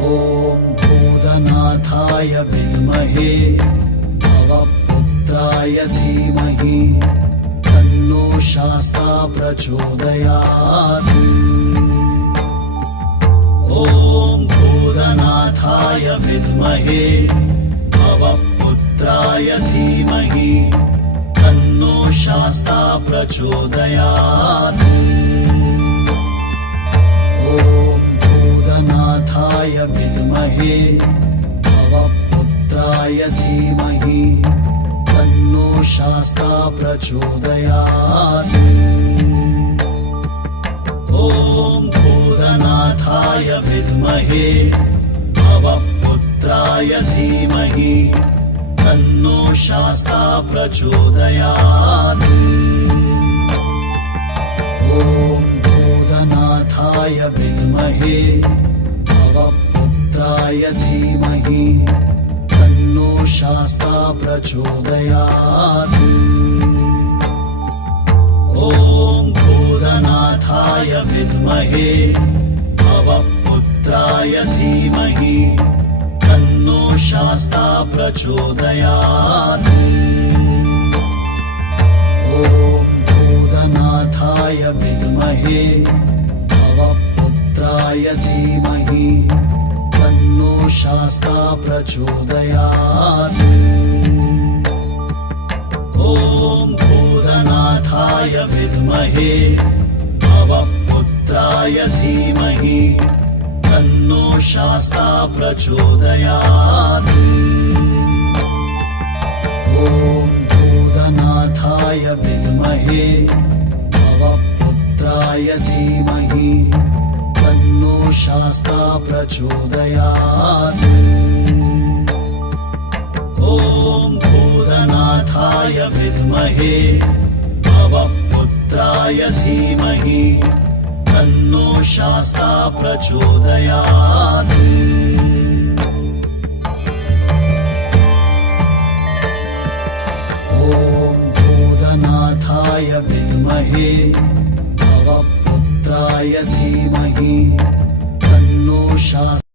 ॐ भूतनाथाय विद्महे भवपुत्राय धीमहि तन्नो शास्ता प्रचोदयात्। ॐ भूतनाथाय विद्महे भवपुत्राय धीमहि तन्नो शास्ता प्रचोदयात्। ॐ भूतनाथाय विद्महे भवपुत्राय धीमहि तन्नो शास्ता प्रचोदयात्। ॐ भूतनाथाय विद्महे भवपुत्राय धीमहि तन्नो शास्ता प्रचोदयात्। ॐ भूतनाथाय विद्महे भवपुत्राय धीमहि तन्नो शास्ता प्रचोदयात्। ॐ भूतनाथाय विद्महे भवपुत्राय धीमहि तन्नो शास्ता प्रचोदयात्। ॐ भूतनाथाय विद्महे भवपुत्राय धीमहि तन्नो शास्ता प्रचोदयात्। ॐ भूतनाथाय विद्महे भवपुत्राय धीमहि तन्नो शास्ता प्रचोदयात्। ॐ भूतनाथाय विद्महे भवपुत्राय धीमहि तन्नो शास्ता प्रचोदयात्। ॐ भूतनाथाय विद्महे भवपुत्राय धीमहि तन्नो शास्ता प्रचोदयात्। ॐ भूतनाथाय विद्महे भवपुत्राय धीमहि तन्नो शास्ता